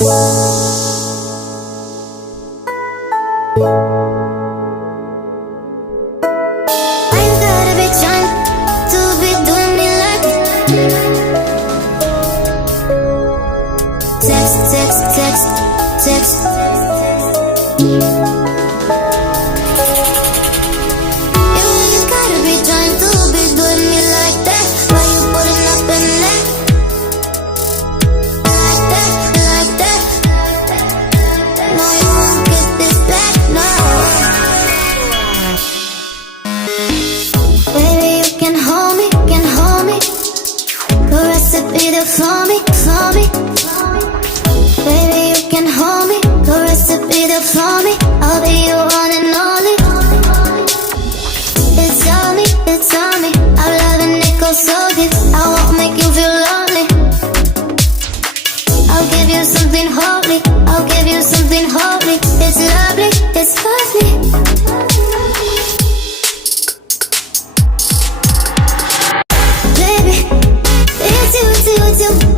gotta be trying to be doing me like text, text, text, text. You gotta be trying to be doing me like that. Why you putting up in that? Like that, like that. No, you won't get this back, no. Baby, you can hold me, can hold me. The recipe to for me, for me. Baby, you can hold me. The recipe to for me. I'll be your one and only. It's on me, it's on me. I'm loving it, go so deep. I won't make you feel lonely. I'll give you something holy. I'll give you something holy. It's lovely, it's lovely. Baby, it's you, it's you, it's you.